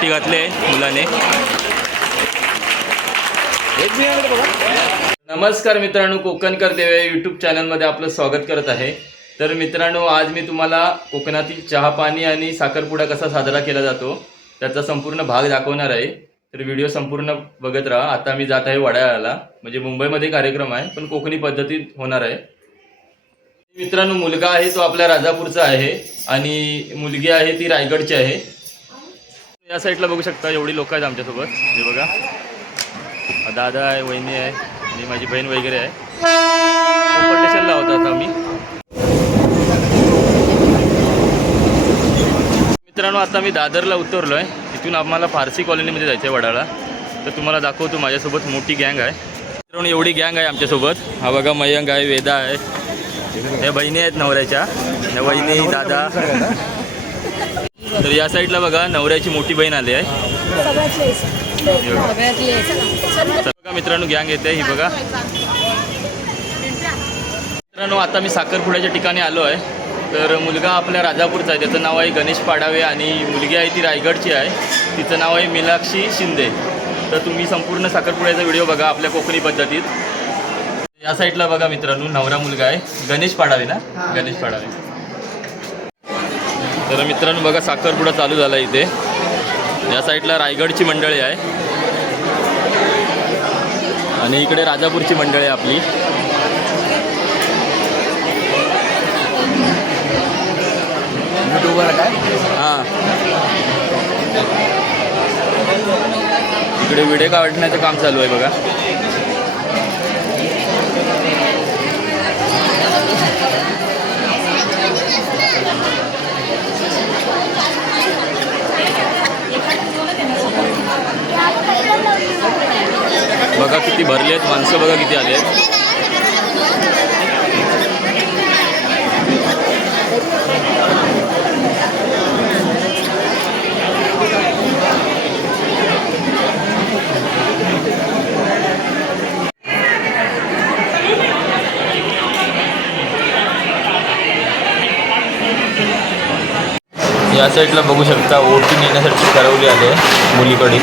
पट्टी घातली आहे मुलाने. नमस्कार मित्रांनो कोकणकर देवे यूट्यूब चॅनलमध्ये आपलं स्वागत करत आहे. तर मित्रांनो आज मी तुम्हाला कोकणातील चहा पाणी आणि साखरपुडा कसा साजरा केला जातो त्याचा संपूर्ण भाग दाखवणार आहे. तर व्हिडिओ संपूर्ण बघत राहा. आता मी जात आहे वडाळ्याला. म्हणजे मुंबईमध्ये कार्यक्रम आहे पण कोकणी पद्धतीत होणार आहे. मित्रांनो मुलगा आहे तो आपल्या राजापूरचा आहे आणि मुलगी आहे ती रायगडची आहे. या साईडला बघू शकता एवढी लोक आहेत आमच्यासोबत. हे बघा. दादा आहे वहिनी आहे आणि माझी बहीण वगैरे आहे. कॉम्पिटिशनला होता आता आम्ही. मित्रांनो आता मी दादरला उतरलो आहे तिथून आम्हाला फारसी कॉलनीमध्ये जायचं आहे वडाळा तर तुम्हाला दाखवतो माझ्यासोबत मोठी गँग आहे. मित्रांनो एवढी गँग आहे आमच्यासोबत. हा बघा मयंग आहे वेदा आहे. या बहिणी आहेत नवऱ्याच्या. या बहिणी दादा. तर या साईडला बघा नवऱ्याची मोठी बहीण आली आहे. बघा मित्रांनो गँग येते ही बघा. मित्रांनो आता मी साखरपुड्याच्या ठिकाणी आलो आहे. तर मुलगा आपल्या राजापूरचा आहे त्याचं नाव आहे गणेश पाडावे आणि मुलगी आहे ती रायगडची आहे. तिचं नाव आहे मीनाक्षी शिंदे. तर तुम्ही संपूर्ण साखरपुड्याचा व्हिडिओ बघा आपल्या कोकणी पद्धतीत. या साईडला बघा मित्रांनो नवरा मुलगा आहे. गणेश पाडावे ना? गणेश पाडावे. तर मित्रांनो बघा साखरपुडा चालू झाला इथे. या साईडला रायगडची मंडळी आहे. आणि इकडे राजापूरची मंडळी आहे आपली. युट्यूबवर काय? हां. इकडे व्हिडिओ काढण्याचं काम चालू आहे बघा. बघा किती भरले आहेत माणसं बघा किती आले आहेत. या साईडला बघू शकता ओटी नेण्यासाठी ठरवली आले मुलीकडील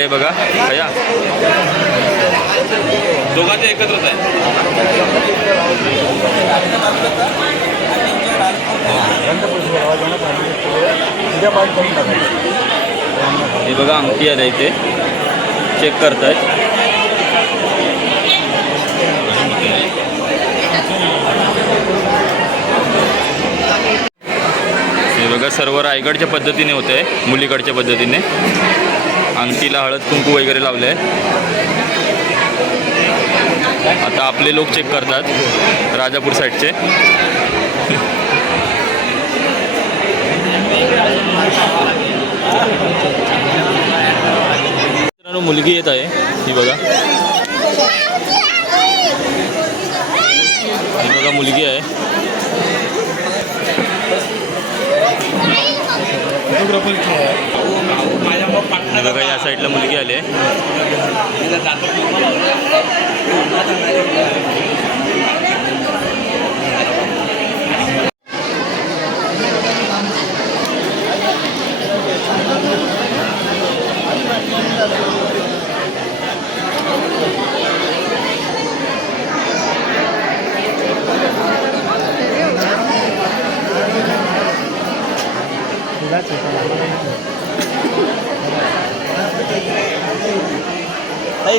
आले बघा. भया. दोघांचे एकत्रच आहे. हे बघा अंगठी आले इथे. चेक करत बघा सर्व रायगडच्या पद्धतीने होते मुलीकडच्या पद्धतीने. अंगठीला हळद कुंकू वगैरे लावले आहे आता आपले लोक चेक करतात राजापूर साईडचे मुलगी येत आहे ही बघा. ही बघा मुलगी आहे. आणि बघा या साईडला मुलगी आली आहे.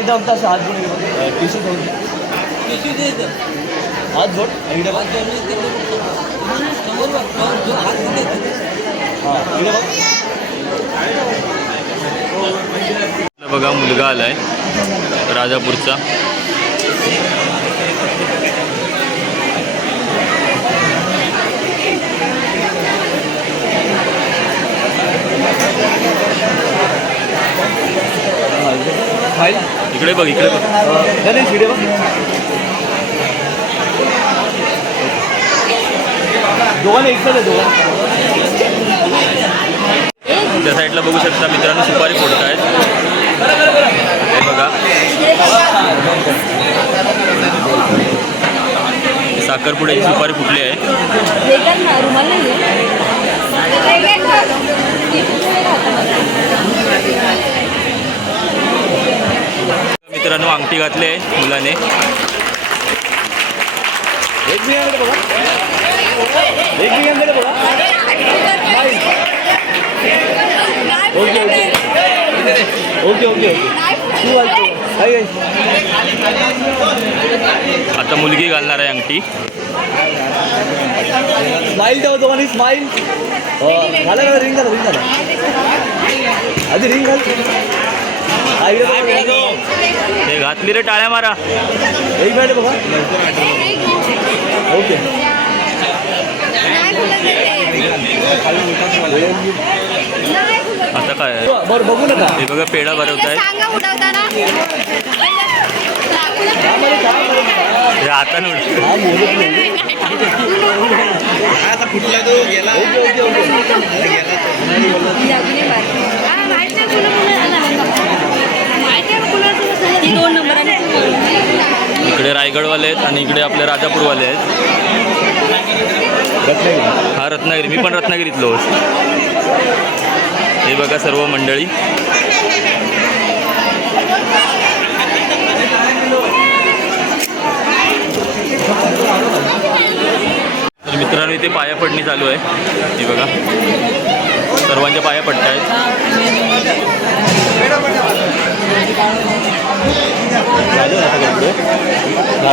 एकदा फक्त असं हात जोड टिश्यू ठेवून हात जोड. इकडे बघ. हां. इकडे बघ. बघा मुलगा आलाय. राजापूरचा. हां. फाईल इकडे बघ इकडे बघ. अं, इकडे एकच त्या साईडला बघू शकता मित्रांनो सुपारी फोडत आहेत. हे बघा. साखरपुड्याची सुपारी फुटली आहे. मित्रांनो अंगठी घातली आहे मुलाने. एक बियांकडे बघा. एक बियांकडे बघा. Okay okay. Okay okay. आता मुलगी घालणार आहे अंगठी. स्माईल ठेवा दोघांनी स्माईल घाला घाला रिंग घाला रिंग घाला आधी रिंग घाल. हा हे घातली रे टाळ्या मारा एक मिनिट बघा ओके। आता काय? आहे? बरं बघू नका। हे बघा पेढा भरवत आहेत सांगा उडवताना हे हाताने उड- रायगडवाले आहेत आणि इकडे आपले राजापूरवाले आहेत. रत्नागिरी हा रत्नागिरी मी पण रत्नागिरीतलो. हे बघा सर्व मंडळी. तर मित्रांनो इथे पाया पडणी चालू आहे. ती बघा. सर्वांच्या पाया पडत आहेत.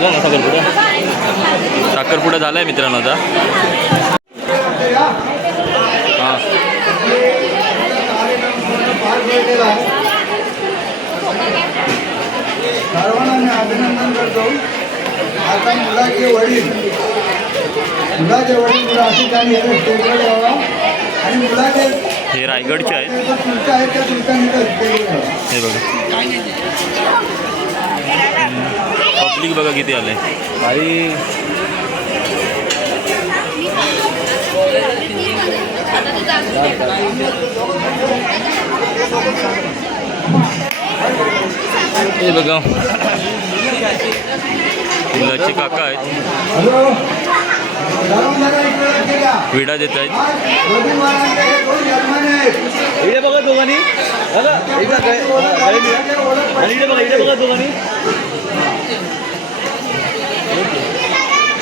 झालं ना सगळं पुढे झालं साखरपुडा झालाय मित्रांनो आता. हां. सर्वांना अभिनंदन करतो. आता मुलाचे वडील मुलाचे वडील मुलं अशी काही स्टेजवर यावा आणि मुलाचे हे रायगडचे आहेत. आहे त्या यावा हे बघा. पब्लिक बघा किती आलंय. आणि हे बघा. मुलाचे काका आहेत. विडा देत आहेत. हे आहेत इकडे बघा दोघांनी बघा एकदा गळे- हा, गळे मिळा. आणि इकडे बघा इकडे बघा दोघांनी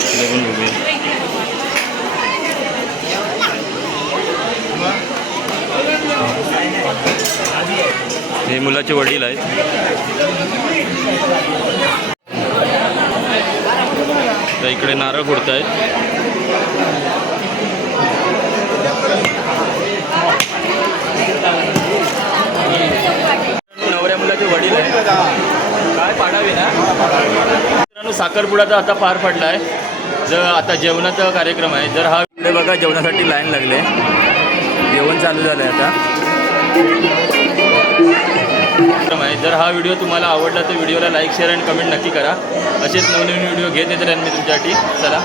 इकडे पण बघूया. हे मुलाचे वडील आहेत. तर इकडे नारळ फोडत आहेत नवऱ्या मुलाचे वडील आहेत. काय पाडावे ना? मित्रांनो साखरपुडाचा आता पार पडला आहे जर आता जेवणाचा कार्यक्रम आहे जर हा इकडे बघा जेवणासाठी लाईन लागले. जेवण चालू झालं आहे आता आहे. जर हा व्हिडिओ तुम्हाला आवडला तर व्हिडिओला लाईक शेअर आणि कमेंट नक्की करा. असेच नवनवीन व्हिडिओ घेत येत मी तुमच्यासाठी. चला.